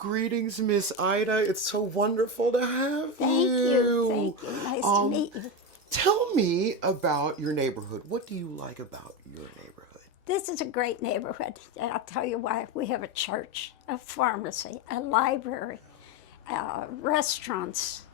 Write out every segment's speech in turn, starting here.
Greetings, Miss Ida. It's so wonderful to have Thank you. Thank you. Nice to meet you. Tell me about your neighborhood. What do you like about your neighborhood? This is a great neighborhood. And I'll tell you why. We have a church, a pharmacy, a library, restaurants,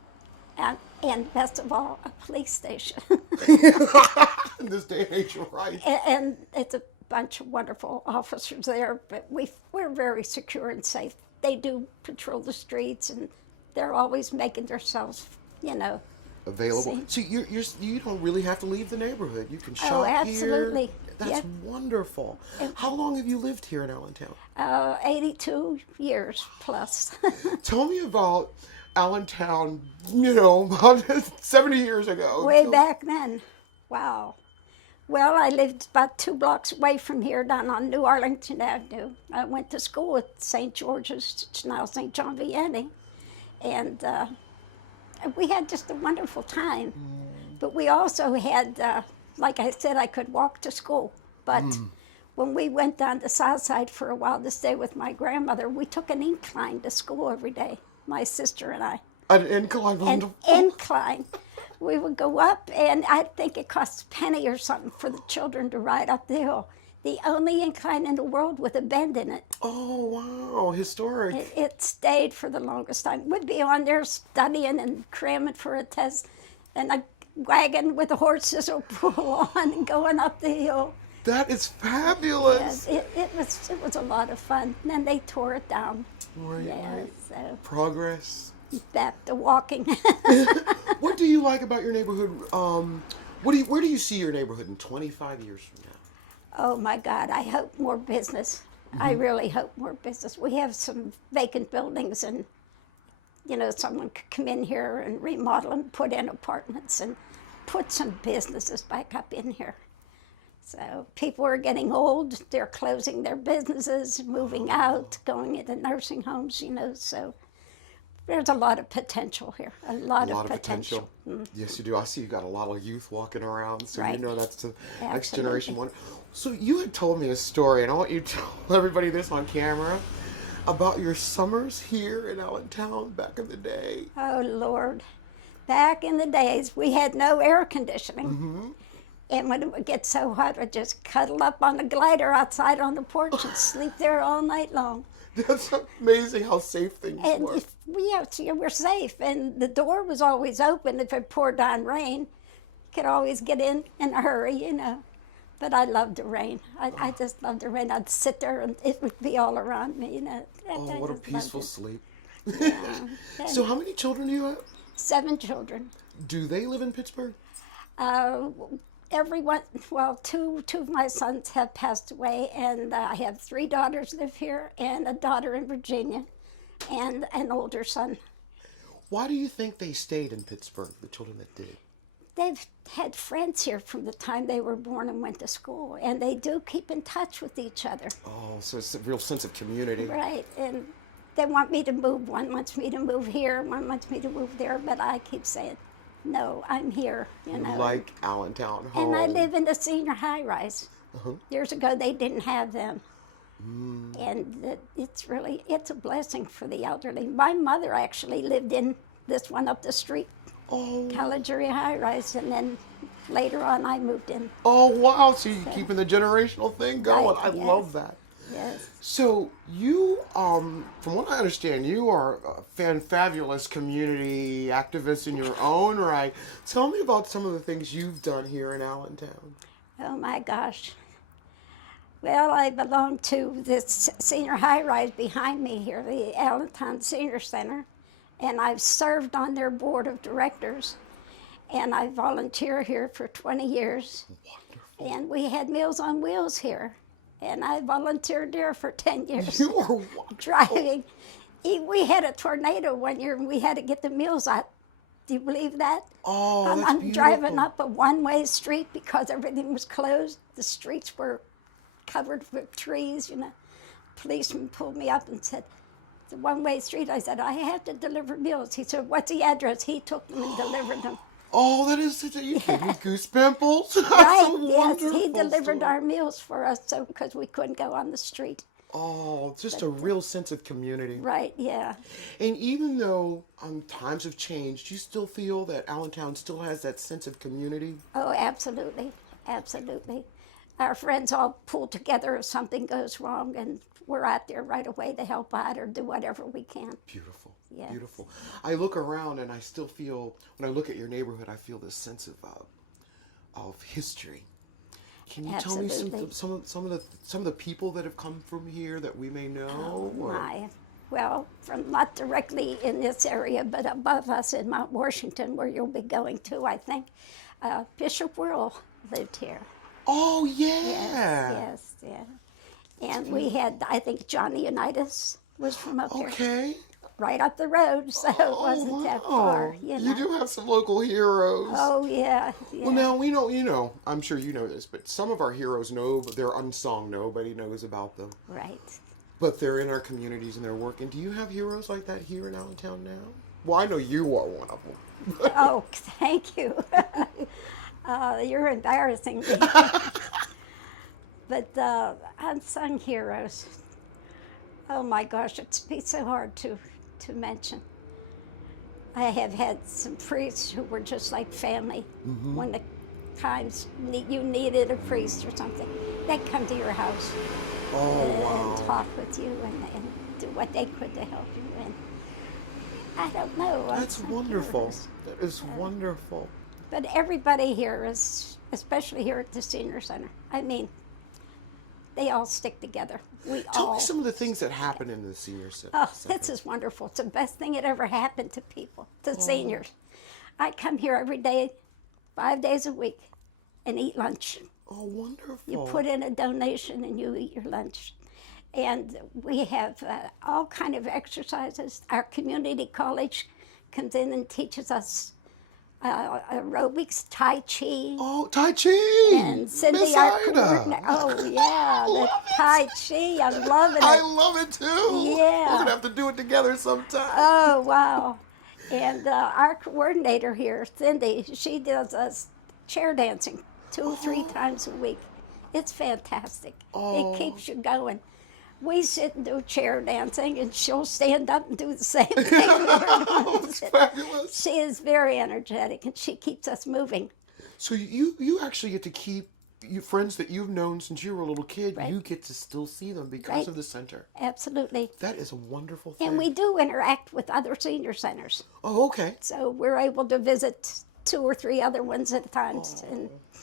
and best of all, a police station. In this day and age, you're right. And it's a bunch of wonderful officers there, but we're very secure and safe. They do patrol the streets, and they're always making themselves, Available. see. So you don't really have to leave the neighborhood. You can shop absolutely. here. That's Yep. wonderful. How long have you lived here in Allentown? 82 years plus. Tell me about Allentown, about 70 years ago. Way back then. Wow. Well, I lived about 2 blocks away from here down on New Arlington Avenue. I went to school at St. George's, it's now St. John Vianney. And we had just a wonderful time. But we also had, like I said, I could walk to school. But when we went down the south side for a while to stay with my grandmother, we took an incline to school every day, my sister and I. An incline. An Wonderful. incline. We would go up, and I think it cost a penny or something for the children to ride up the hill. The only incline in the world with a bend in it. Oh, wow. Historic. It stayed for the longest time. We'd be on there studying and cramming for a test, and a wagon with the horses will pull on and going up the hill. That is fabulous. Yes, it was a lot of fun. And then they tore it down. Right. So Progress. back to walking. What do you like about your neighborhood? Where do you see your neighborhood in 25 years from now? Oh my God, I hope more business. I really hope more business. We have some vacant buildings, and someone could come in here and remodel and put in apartments and put some businesses back up in here. So people are getting old, they're closing their businesses, moving out, going into nursing homes, so there's a lot of potential here, a lot of potential. Yes, you do. I see you got a lot of youth walking around, so Right. That's the next Absolutely. generation one. So you had told me a story, and I want you to tell everybody this on camera, about your summers here in Allentown back in the day. Oh Lord, back in the days we had no air conditioning. And when it would get so hot, I'd just cuddle up on the glider outside on the porch and sleep there all night long. That's amazing how safe things And were. we're safe, and the door was always open. If it poured down rain, you could always get in a hurry, But I loved the rain. I just loved the rain. I'd sit there, and it would be all around me, Oh, I what a just loved peaceful it. sleep. Yeah. So how many children do you have? 7 children. Do they live in Pittsburgh? Everyone, well, two of my sons have passed away, and I have 3 daughters live here, and a daughter in Virginia, and an older son. Why do you think they stayed in Pittsburgh, the children that did? They've had friends here from the time they were born and went to school, and they do keep in touch with each other. Oh, so it's a real sense of community. Right, and they want me to move. One wants me to move here, one wants me to move there, but I keep saying, no, I'm here, Like Allentown home. And I live in a senior high-rise. Years ago, they didn't have them. And it's a blessing for the elderly. My mother actually lived in this one up the street, College Area High-Rise, and then later on I moved in. Oh, wow. So you're keeping the generational thing going. Right, I yes. love that. Yes. So you, from what I understand, you are a fabulous community activist in your own right. Tell me about some of the things you've done here in Allentown. Oh my gosh. Well, I belong to this senior high-rise behind me here, the Allentown Senior Center, and I've served on their board of directors, and I volunteer here for 20 years. Wonderful. And we had Meals on Wheels here, and I volunteered there for 10 years. You are wonderful. Driving. We had a tornado one year, and we had to get the meals out. Do you believe that? Oh, that's I'm driving beautiful. up a one-way street because everything was closed. The streets were covered with trees, Policeman pulled me up and said, it's a one-way street. I said, I have to deliver meals. He said, what's the address? He took them and delivered them. Oh, that is such a, you gave me goose pimples. That's Right, a yes, he wonderful delivered story. our meals for us because we couldn't go on the street. Oh, just a real sense of community. Right, yeah. And even though times have changed, you still feel that Allentown still has that sense of community? Oh, absolutely, absolutely. Our friends all pull together if something goes wrong, and we're out there right away to help out or do whatever we can. Beautiful. Yes. Beautiful. I look around and I still feel, when I look at your neighborhood, I feel this sense of history. Can you tell me some of the people that have come from here that we may know? Oh, my. Well, from not directly in this area, but above us in Mount Washington, where you'll be going to, I think, Bishop Whirl lived here. Oh, yeah. Yes, yeah. And we had, I think, Johnny Unitas was from up here. Okay. Right up the road, so it wasn't that far. You do have some local heroes. Oh, yeah, yeah. Well, now, you know, I'm sure you know this, but some of our heroes know, but they're unsung. Nobody knows about them. Right. But they're in our communities and they're working. Do you have heroes like that here in Allentown now? Well, I know you are one of them. Oh, thank you. You're embarrassing me. But unsung heroes. Oh my gosh, it's been so hard to mention. I have had some priests who were just like family. Mm-hmm. When the times you needed a priest or something, they'd come to your house and talk with you and do what they could to help you. And I don't know. That's wonderful. That is wonderful. But everybody here is, especially here at the senior center, I mean, they all stick together. Tell me some of the things that happen in the senior center. Oh, this is wonderful. It's the best thing that ever happened to people, to seniors. I come here every day, 5 days a week, and eat lunch. Oh, wonderful. You put in a donation and you eat your lunch. And we have all kind of exercises. Our community college comes in and teaches us aerobics, Tai Chi. Oh, Tai Chi! And Cindy, our coordinator. Oh, yeah, the Tai Chi. I'm loving it. I love it too. Yeah. We're going to have to do it together sometime. Oh, wow. And our coordinator here, Cindy, she does us chair dancing 2 or 3 times a week. It's fantastic. It keeps you going. We sit and do chair dancing, and she'll stand up and do the same thing. It's fabulous. She is very energetic, and she keeps us moving. So you actually get to keep your friends that you've known since you were a little kid. Right. You get to still see them because of the center. Absolutely. That is a wonderful thing. And we do interact with other senior centers. Oh, okay. So we're able to visit 2 or 3 other ones at times.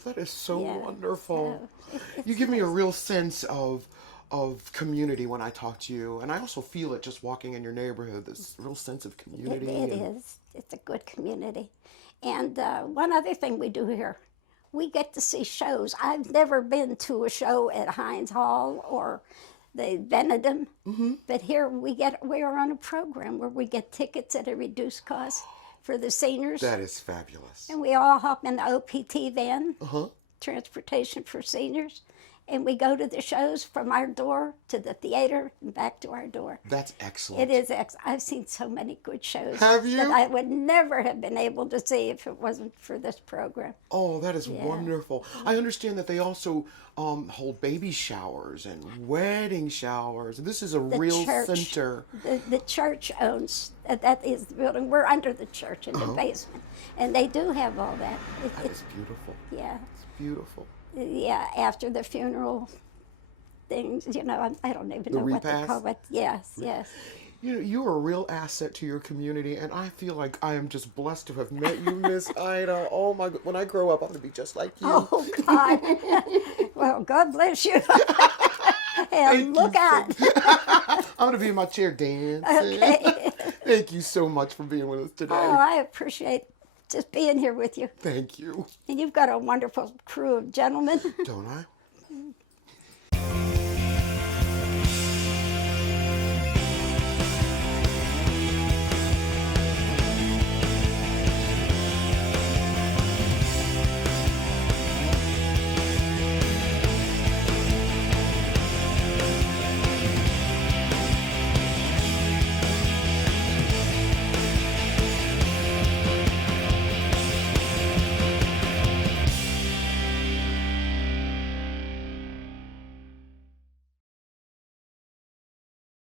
That is so wonderful. So you give me a real sense of community when I talk to you, and I also feel it just walking in your neighborhood, this real sense of community. It is. It's a good community. And one other thing we do here, we get to see shows. I've never been to a show at Heinz Hall or the Benedum, but here we are on a program where we get tickets at a reduced cost for the seniors. That is fabulous. And we all hop in the OPT van, transportation for seniors. And we go to the shows from our door to the theater and back to our door. That's excellent. It is I've seen so many good shows. Have you? That I would never have been able to see if it wasn't for this program. Oh, that is wonderful. I understand that they also hold baby showers and wedding showers. This is a real center. The church owns, that is the building. We're under the church in the basement. And they do have all that. That is beautiful. Yeah. It's beautiful. Yeah, after the funeral things, I don't even know what they call it. Yes. You're a real asset to your community, and I feel like I am just blessed to have met you, Miss Ida. Oh my God, when I grow up, I'm going to be just like you. Oh, God. Well, God bless you. And look out. I'm going to be in my chair dancing. Okay. Thank you so much for being with us today. Oh, I appreciate just being here with you. Thank you. And you've got a wonderful crew of gentlemen. Don't I?